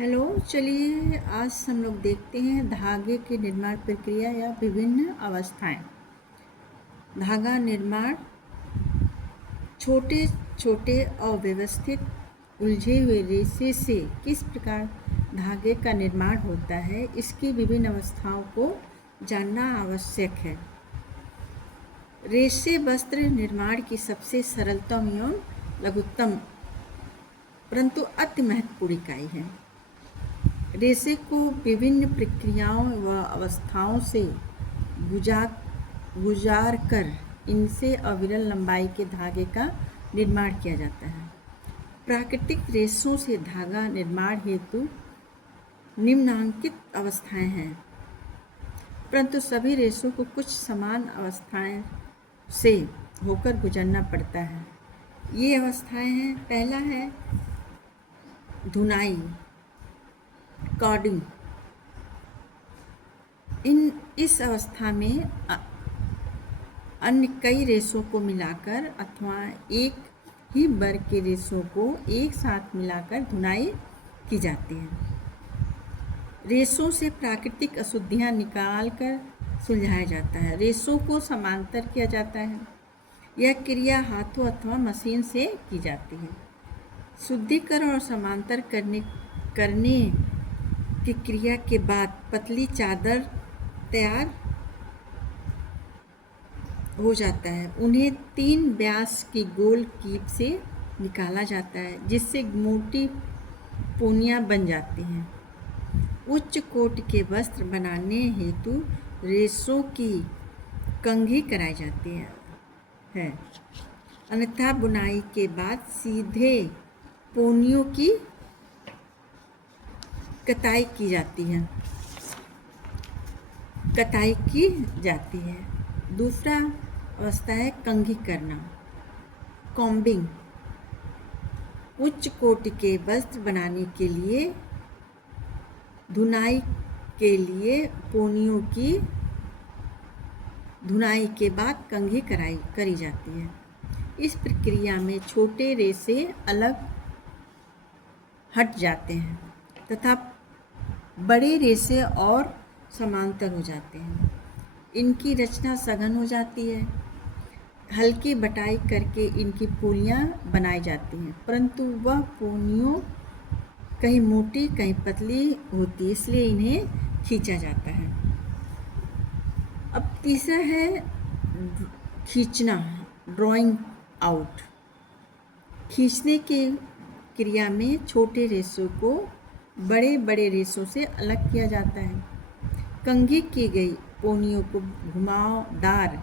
Hello, चलिए आज हम लोग देखते हैं धागे की निर्माण प्रक्रिया या विभिन्न अवस्थाएं। धागा निर्माण छोटे छोटे अव्यवस्थित उलझे हुए रेशे से किस प्रकार धागे का निर्माण होता है, इसकी विभिन्न अवस्थाओं को जानना आवश्यक है। रेशे वस्त्र निर्माण की सबसे सरलतम एवं लघुत्तम परंतु अति महत्वपूर्ण इकाई है। रेशे को विभिन्न प्रक्रियाओं व अवस्थाओं से गुजार कर इनसे अविरल लंबाई के धागे का निर्माण किया जाता है। प्राकृतिक रेशों से धागा निर्माण हेतु निम्नांकित अवस्थाएं हैं, परंतु सभी रेशों को कुछ समान अवस्थाएं से होकर गुजरना पड़ता है। ये अवस्थाएं हैं, पहला है धुनाई, कॉर्डिंग। इस अवस्था में अन्य कई रेशों को मिलाकर अथवा एक ही वर्ग के रेशों को एक साथ मिलाकर धुनाई की जाती है। रेशों से प्राकृतिक अशुद्धियां निकालकर सुलझाया जाता है। रेशों को समांतर किया जाता है। यह क्रिया हाथों अथवा मशीन से की जाती है। शुद्धिकरण और समांतर करने की क्रिया के बाद पतली चादर तैयार हो जाता है। उन्हें 3 व्यास की गोल कीप से निकाला जाता है, जिससे मोटी पोनियां बन जाती हैं। उच्च कोटि के वस्त्र बनाने हेतु रेशों की कंघी कराई जाती है। अन्यथा बुनाई के बाद सीधे पोनियों की कताई की जाती है। दूसरा अवस्था है कंघी करना, कॉम्बिंग। उच्च कोटि के वस्त्र बनाने के लिए धुनाई के लिए पोनियों की धुनाई के बाद कंघी करी जाती है। इस प्रक्रिया में छोटे रेशे अलग हट जाते हैं तथा बड़े रेशे और समांतर हो जाते हैं। इनकी रचना सघन हो जाती है। हल्की बटाई करके इनकी पोलियां बनाई जाती हैं, परंतु वह पोनियों कहीं मोटी कहीं पतली होती है, इसलिए इन्हें खींचा जाता है। अब तीसरा है खींचना, ड्रॉइंग आउट। खींचने के क्रिया में छोटे रेशों को बड़े बड़े रेशों से अलग किया जाता है। कंघी की गई पोनियों को घुमावदार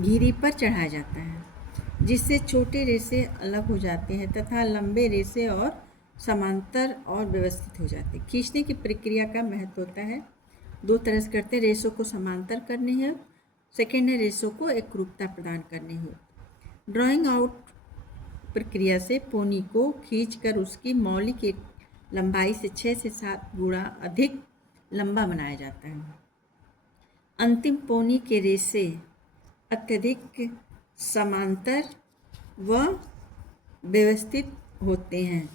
घिरी पर चढ़ाया जाता है, जिससे छोटे रेशे अलग हो जाते हैं तथा लंबे रेशे और समांतर और व्यवस्थित हो जाते हैं। खींचने की प्रक्रिया का महत्व होता है, 2 तरह से करते हैं। रेशों को समांतर करने हैं, सेकेंड है रेशों को एकरूपता प्रदान करने हैं। ड्राइंग आउट प्रक्रिया से पोनी को खींचकर उसकी मौलिक लंबाई से 6 से 7 गुना अधिक लंबा बनाया जाता है। अंतिम पोनी के रेशे अत्यधिक समांतर व व्यवस्थित होते हैं।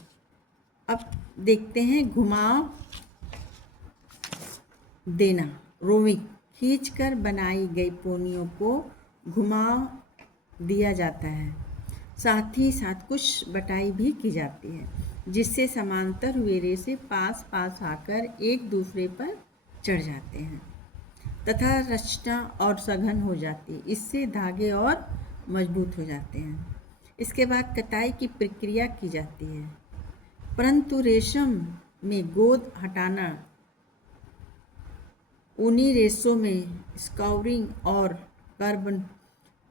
अब देखते हैं घुमाव देना, रोविंग। खींचकर बनाई गई पोनियों को घुमाव दिया जाता है, साथ ही साथ कुछ बटाई भी की जाती है, जिससे समांतर हुए रेशे पास पास आकर एक दूसरे पर चढ़ जाते हैं तथा रचना और सघन हो जाती है। इससे धागे और मजबूत हो जाते हैं। इसके बाद कताई की प्रक्रिया की जाती है, परंतु रेशम में गोंद हटाना, ऊनी रेशों में स्काउरिंग और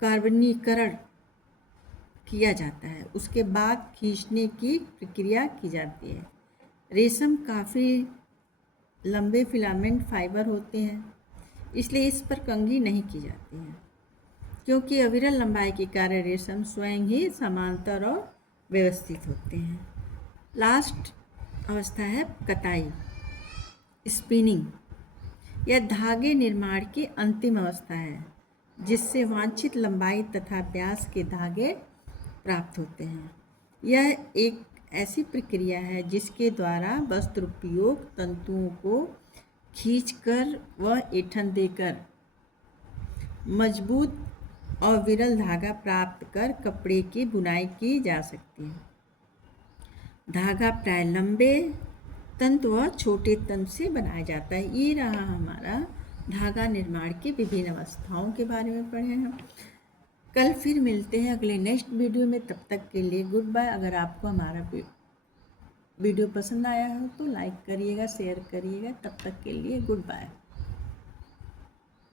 कार्बनीकरण किया जाता है। उसके बाद खींचने की प्रक्रिया की जाती है। रेशम काफ़ी लंबे फिलामेंट फाइबर होते हैं, इसलिए इस पर कंघी नहीं की जाती है, क्योंकि अविरल लंबाई के कारण रेशम स्वयं ही समांतर और व्यवस्थित होते हैं। लास्ट अवस्था है कताई, स्पिनिंग। यह धागे निर्माण की अंतिम अवस्था है, जिससे वांछित लंबाई तथा व्यास के धागे प्राप्त होते हैं। यह एक ऐसी प्रक्रिया है जिसके द्वारा वस्त्रोपयोग तंतुओं को खींचकर व ऐंठन देकर मजबूत और विरल धागा प्राप्त कर कपड़े की बुनाई की जा सकती है। धागा प्राय लंबे तंतु व छोटे तंतु से बनाया जाता है। ये रहा हमारा धागा निर्माण की विभिन्न अवस्थाओं के बारे में पढ़े हम। कल फिर मिलते हैं अगले नेक्स्ट वीडियो में। तब तक के लिए गुड बाय। अगर आपको हमारा वीडियो पसंद आया हो तो लाइक करिएगा, शेयर करिएगा। तब तक के लिए गुड बाय।